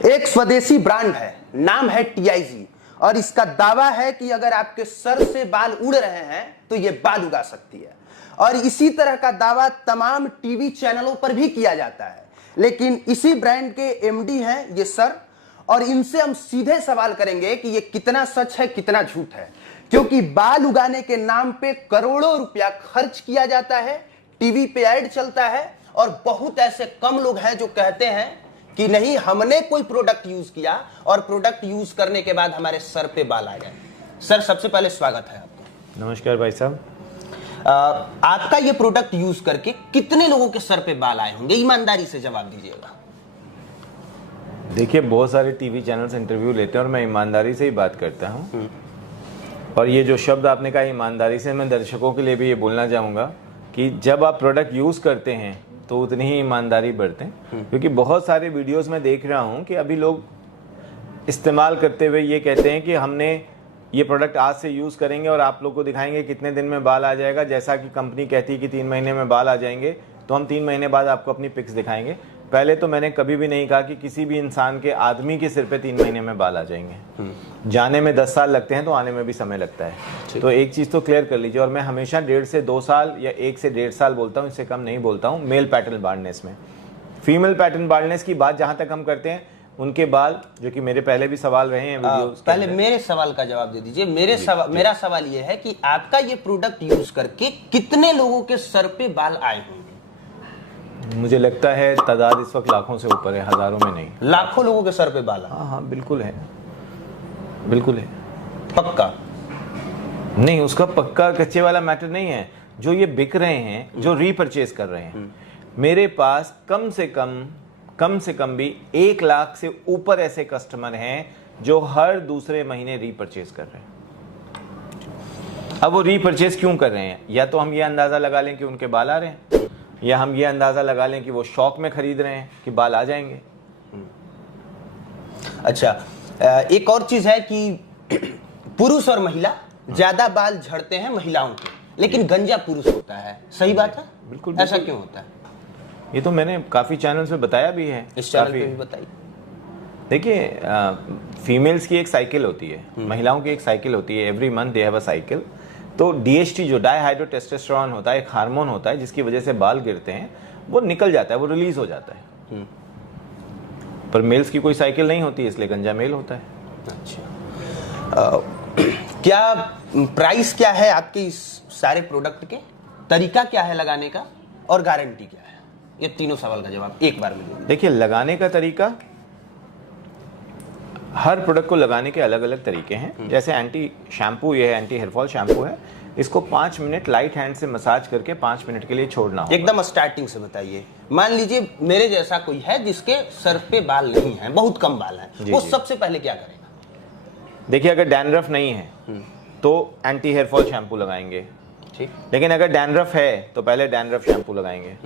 एक स्वदेशी ब्रांड है, नाम है TIG, और इसका दावा है कि अगर आपके सर से बाल उड़ रहे हैं तो ये बाल उगा सकती है। और इसी तरह का दावा तमाम टीवी चैनलों पर भी किया जाता है। लेकिन इसी ब्रांड के MD हैं ये सर, और इनसे हम सीधे सवाल करेंगे कि ये कितना सच है कितना झूठ है, क्योंकि बाल उगाने के नाम पे करोड़ों रुपया खर्च किया जाता है, टीवी पे ऐड चलता है, और बहुत ऐसे कम लोग हैं जो कहते हैं कि नहीं, हमने कोई प्रोडक्ट यूज किया और प्रोडक्ट यूज करने के बाद हमारे सर पे बाल आ गए। सर, सबसे पहले स्वागत है आपका। नमस्कार भाई साहब। आपका ये प्रोडक्ट यूज करके कितने लोगों के सर पे बाल आए होंगे? ईमानदारी से जवाब दीजिएगा। देखिए, बहुत सारे टीवी चैनल्स इंटरव्यू लेते हैं और मैं ईमानदारी से ही बात करता हूँ। और ये जो शब्द आपने कहा ईमानदारी से, मैं दर्शकों के लिए भी ये बोलना चाहूँगा कि जब आप प्रोडक्ट यूज़ करते हैं तो उतनी ही ईमानदारी बरतें, क्योंकि बहुत सारे वीडियोस में देख रहा हूँ कि अभी लोग इस्तेमाल करते हुए ये कहते हैं कि हमने ये प्रोडक्ट आज से यूज़ करेंगे और आप लोग को दिखाएंगे कितने दिन में बाल आ जाएगा। जैसा कि कंपनी कहती है कि 3 महीने में बाल आ जाएंगे, तो हम 3 महीने बाद आपको अपनी पिक्स दिखाएंगे। पहले तो मैंने कभी भी नहीं कहा कि किसी भी इंसान के, आदमी के सिर पे 3 महीने में बाल आ जाएंगे। जाने में 10 साल लगते हैं तो आने में भी समय लगता है। तो एक चीज़ तो क्लियर कर लीजिए। और मैं हमेशा 1.5 से 2 साल या 1 से 1.5 साल बोलता हूँ, इससे कम नहीं बोलता हूँ मेल पैटर्न बाल्डनेस में। फीमेल पैटर्न बाल्डनेस की बात जहाँ तक हम करते हैं, उनके बाल, जो कि मेरे पहले भी सवाल रहे हैं वीडियो, पहले मेरे सवाल का जवाब दे दीजिए। मेरा सवाल ये है कि आपका ये प्रोडक्ट यूज करके कितने लोगों के सर पे बाल आए होंगे? मुझे लगता है तादाद इस वक्त लाखों से ऊपर है, हजारों में नहीं। लाखों लोगों के सर पे बाल? हाँ, बिल्कुल है, बिल्कुल है। पक्का? नहीं, उसका पक्का कच्चे वाला मैटर नहीं है। जो ये बिक रहे हैं, जो रीपरचेज कर रहे हैं, मेरे पास कम से कम भी 1 लाख से ऊपर ऐसे कस्टमर हैं जो हर दूसरे महीने रीपरचेज कर रहे हैं। अब वो रीपरचेज क्यों कर रहे हैं? या तो हम ये अंदाजा लगा लें कि उनके बाल आ रहे हैं, या हम ये अंदाजा लगा लें कि वो शौक में खरीद रहे हैं कि बाल आ जाएंगे। अच्छा, एक और चीज है कि पुरुष और महिला ज्यादा बाल झड़ते हैं महिलाओं के, लेकिन गंजा पुरुष होता है। सही बात है? बिल्कुल। ऐसा क्यों होता है? ये तो मैंने काफी चैनल्स में बताया भी है। इस चैनल पे भी बताइए। देखिए, फीमेल्स की एक साइकिल होती है, महिलाओं की एक साइकिल होती है। Every month they have a cycle. तो DHT जो डाईहाइड्रोटेस्टोस्टेरोन होता है, एक हार्मोन होता है जिसकी वजह से बाल गिरते हैं, वो निकल जाता है, वो रिलीज हो जाता है। पर मेल्स की कोई साइकिल नहीं होती, इसलिए गंजा मेल होता है। अच्छा, क्या प्राइस क्या है आपके इस सारे प्रोडक्ट के? तरीका क्या है लगाने का, और गारंटी क्या है? ये तीनों सवाल का जवाब एक बार में दीजिए। देखिए, लगाने का तरीका, हर प्रोडक्ट को लगाने के अलग अलग तरीके हैं। जैसे एंटी शैम्पू, ये एंटी हेयर फॉल शैम्पू है, इसको 5 मिनट लाइट हैंड से मसाज करके 5 मिनट के लिए छोड़ना होगा। एकदम स्टार्टिंग से बताइए। मान लीजिए मेरे जैसा कोई है जिसके सर पे बाल नहीं है, बहुत कम बाल है, वो सबसे पहले क्या करेगा? देखिए, अगर डैंड्रफ नहीं है तो एंटी हेयर फॉल शैम्पू लगाएंगे, ठीक। लेकिन अगर डैंड्रफ है तो पहले डैंड्रफ शैम्पू लगाएंगे।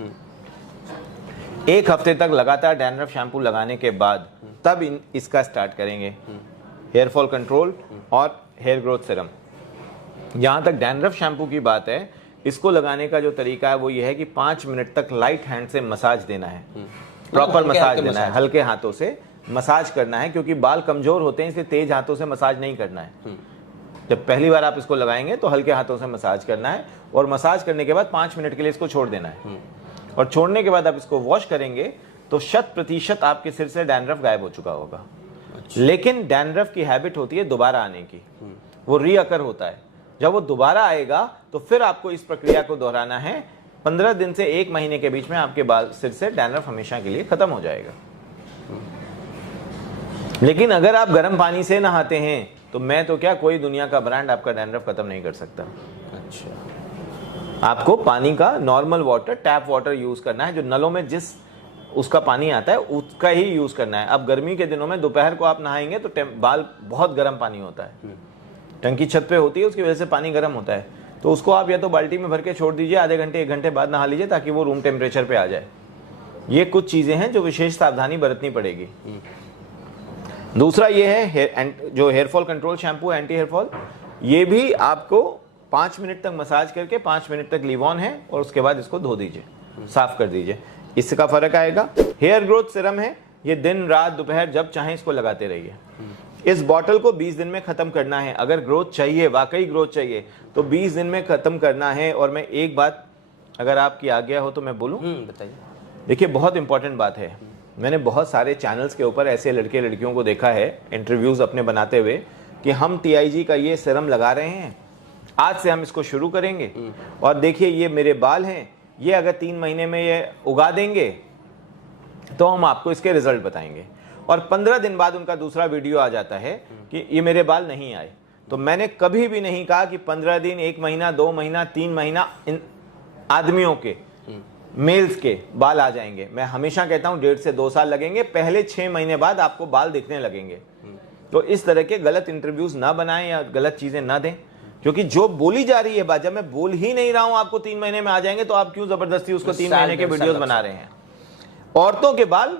1 हफ्ते तक लगातार डैंड्रफ शैम्पू लगाने के बाद तब इसका स्टार्ट करेंगे हेयर फॉल कंट्रोल और हेयर ग्रोथ सीरम। जहाँ तक डैंड्रफ शैम्पू की बात है, इसको लगाने का जो तरीका है वो ये है कि 5 मिनट तक लाइट हैंड से मसाज देना है, प्रॉपर मसाज देना है, हल्के हाथों से मसाज करना है, क्योंकि बाल कमजोर होते हैं, इसलिए तेज हाथों से मसाज नहीं करना है। जब पहली बार आप इसको लगाएंगे तो हल्के हाथों से मसाज करना है, और मसाज करने के बाद 5 मिनट के लिए इसको छोड़ देना है। और छोड़ने के बाद आप इसको वॉश करेंगे तो 100% आपके सिर से डैंड्रफ गायब हो चुका होगा। लेकिन डैंड्रफ की हैबिट होती है दोबारा आने की, वो रीअकर होता है। जब वो दोबारा आएगा तो फिर आपको इस प्रक्रिया को दोहराना है। 15 दिन से 1 महीने के बीच में आपके बाल, सिर से डैंड्रफ हमेशा के लिए खत्म हो जाएगा। लेकिन अगर आप गर्म पानी से नहाते हैं तो मैं तो क्या, कोई दुनिया का ब्रांड आपका डैंड्रफ खत्म नहीं कर सकता। अच्छा, आपको पानी का normal water, tap water use करना है, जो नलों में जिस उसका पानी आता है उसका ही यूज करना है। अब गर्मी के दिनों में दोपहर को आप नहाएंगे तो बाल बहुत गर्म पानी होता है, टंकी छत पे होती है, उसकी वजह से पानी गर्म होता है, तो उसको आप या तो बाल्टी में भर के छोड़ दीजिए, आधे घंटे 1 घंटे बाद नहा लीजिए, ताकि वो रूम टेम्परेचर पे आ जाए। ये कुछ चीजें हैं जो विशेष सावधानी बरतनी पड़ेगी। दूसरा ये है जो हेयर फॉल कंट्रोल शैम्पू है, एंटी हेयर फॉल, ये भी आपको 5 मिनट तक मसाज करके 5 मिनट तक लीव ऑन है, और उसके बाद इसको धो दीजिए, साफ कर दीजिए, इसका फर्क आएगा। हेयर ग्रोथ सीरम है, ये दिन रात दोपहर जब चाहें इसको लगाते रहिए। इस बॉटल को 20 दिन में खत्म करना है। अगर ग्रोथ चाहिए, वाकई ग्रोथ चाहिए, तो 20 दिन में खत्म करना है। और मैं एक बात, अगर आपकी आज्ञा हो तो मैं बोलूं? बताइए। देखिए, बहुत इंपॉर्टेंट बात है। मैंने बहुत सारे चैनल्स के ऊपर ऐसे लड़के लड़कियों को देखा है इंटरव्यूज अपने बनाते हुए कि हम TIG का ये सीरम लगा रहे हैं, आज से हम इसको शुरू करेंगे, और देखिए ये मेरे बाल हैं, ये अगर 3 महीने में ये उगा देंगे तो हम आपको इसके रिजल्ट बताएंगे। और 15 दिन बाद उनका दूसरा वीडियो आ जाता है कि ये मेरे बाल नहीं आए। तो मैंने कभी भी नहीं कहा कि 15 दिन, 1 महीना, 2 महीना, 3 महीना इन आदमियों के, मेल्स के बाल आ जाएंगे। मैं हमेशा कहता हूं 1.5 से 2 साल लगेंगे, पहले 6 महीने बाद आपको बाल दिखने लगेंगे। तो इस तरह के गलत इंटरव्यूज ना बनाएं या गलत चीजें ना दें, क्योंकि जो बोली जा रही है बात, जब मैं बोल ही नहीं रहा हूं आपको 3 महीने में आ जाएंगे, तो आप क्यों जबरदस्ती उसको 3 महीने के वीडियोस बना रहे हैं। औरतों के बाल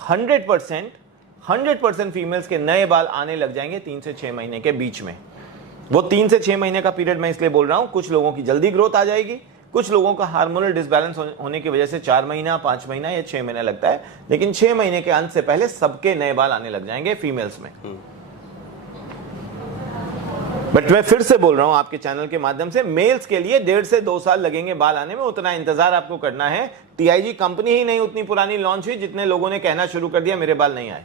100% फीमेल्स के नए बाल आने लग जाएंगे 3 से 6 महीने के बीच में। वो 3 से 6 महीने का पीरियड मैं इसलिए बोल रहा हूं, कुछ लोगों की जल्दी ग्रोथ आ जाएगी, कुछ लोगों का हार्मोनल डिसबैलेंस होने की वजह से 4 महीना, 5 महीना या 6 महीना लगता है, लेकिन 6 महीने के अंत से पहले सबके नए बाल आने लग जाएंगे फीमेल्स में। बट मैं फिर से बोल रहा हूं आपके चैनल के माध्यम से, मेल्स के लिए 1.5 से 2 साल लगेंगे बाल आने में, उतना इंतजार आपको करना है। TIG कंपनी ही नहीं उतनी पुरानी लॉन्च हुई जितने लोगों ने कहना शुरू कर दिया मेरे बाल नहीं आए।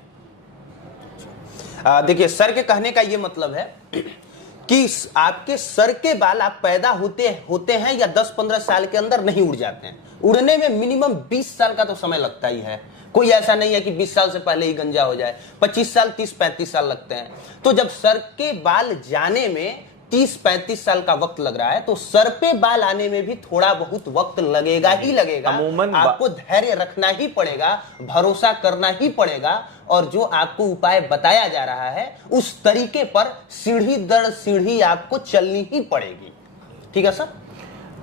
देखिए, सर के कहने का ये मतलब है कि आपके सर के बाल आप पैदा होते हैं या 10-15 साल के अंदर नहीं उड़ जाते हैं। उड़ने में मिनिमम 20 साल का तो समय लगता ही है। कोई ऐसा नहीं है कि 20 साल से पहले ही गंजा हो जाए। 25 साल, 30-35 साल लगते हैं। तो जब सर के बाल जाने में 30-35 साल का वक्त लग रहा है, तो सर पे बाल आने में भी थोड़ा बहुत वक्त लगेगा ही लगेगा। अमूमन आपको धैर्य रखना ही पड़ेगा, भरोसा करना ही पड़ेगा, और जो आपको उपाय बताया जा रहा है उस तरीके पर सीढ़ी दर सीढ़ी आपको चलनी ही पड़ेगी। ठीक है सर?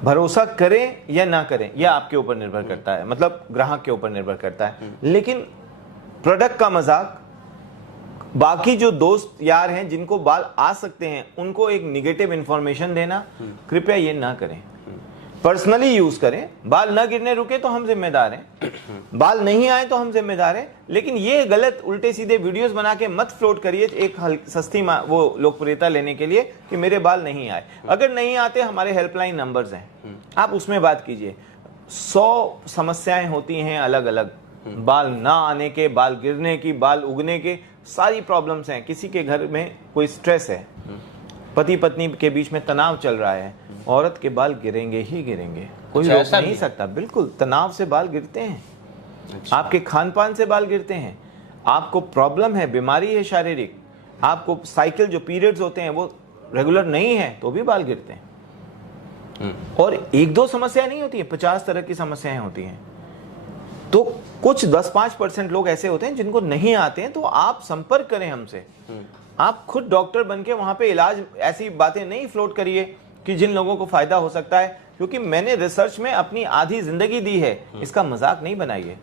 भरोसा करें या ना करें यह आपके ऊपर निर्भर करता है, मतलब ग्राहक के ऊपर निर्भर करता है। लेकिन प्रोडक्ट का मजाक, बाकी जो दोस्त यार हैं जिनको बाल आ सकते हैं उनको एक निगेटिव इंफॉर्मेशन देना, कृपया ये ना करें। पर्सनली यूज करें। बाल ना गिरने रुके तो हम जिम्मेदार हैं, बाल नहीं आए तो हम जिम्मेदार हैं। लेकिन ये गलत उल्टे सीधे वीडियोस बना के मत फ्लोट करिए एक सस्ती वो लोकप्रियता लेने के लिए कि मेरे बाल नहीं आए। अगर नहीं आते, हमारे हेल्पलाइन नंबर्स हैं, आप उसमें बात कीजिए। 100 समस्याएं होती हैं अलग अलग, बाल ना आने के, बाल गिरने की, बाल उगने के, सारी प्रॉब्लम्स हैं। किसी के घर में कोई स्ट्रेस है, पति पत्नी के बीच में तनाव चल रहा है, औरत के बाल गिरेंगे ही गिरेंगे, कोई रोक नहीं सकता। बिल्कुल, तनाव से बाल गिरते हैं। आपके खान पान से बाल गिरते हैं, आपको प्रॉब्लम है, बीमारी है शारीरिक, आपको साइकिल जो पीरियड्स होते हैं वो रेगुलर नहीं है तो भी बाल गिरते हैं। और 1-2 समस्या नहीं होती है, 50 तरह की समस्याएं होती हैं। तो कुछ 10-5% लोग ऐसे होते हैं जिनको नहीं आते हैं, तो आप संपर्क करें हमसे। आप खुद डॉक्टर बन के वहां पे इलाज, ऐसी बातें नहीं फ्लोट करिए कि जिन लोगों को फायदा हो सकता है, क्योंकि मैंने रिसर्च में अपनी आधी जिंदगी दी है, इसका मजाक नहीं बनाइए।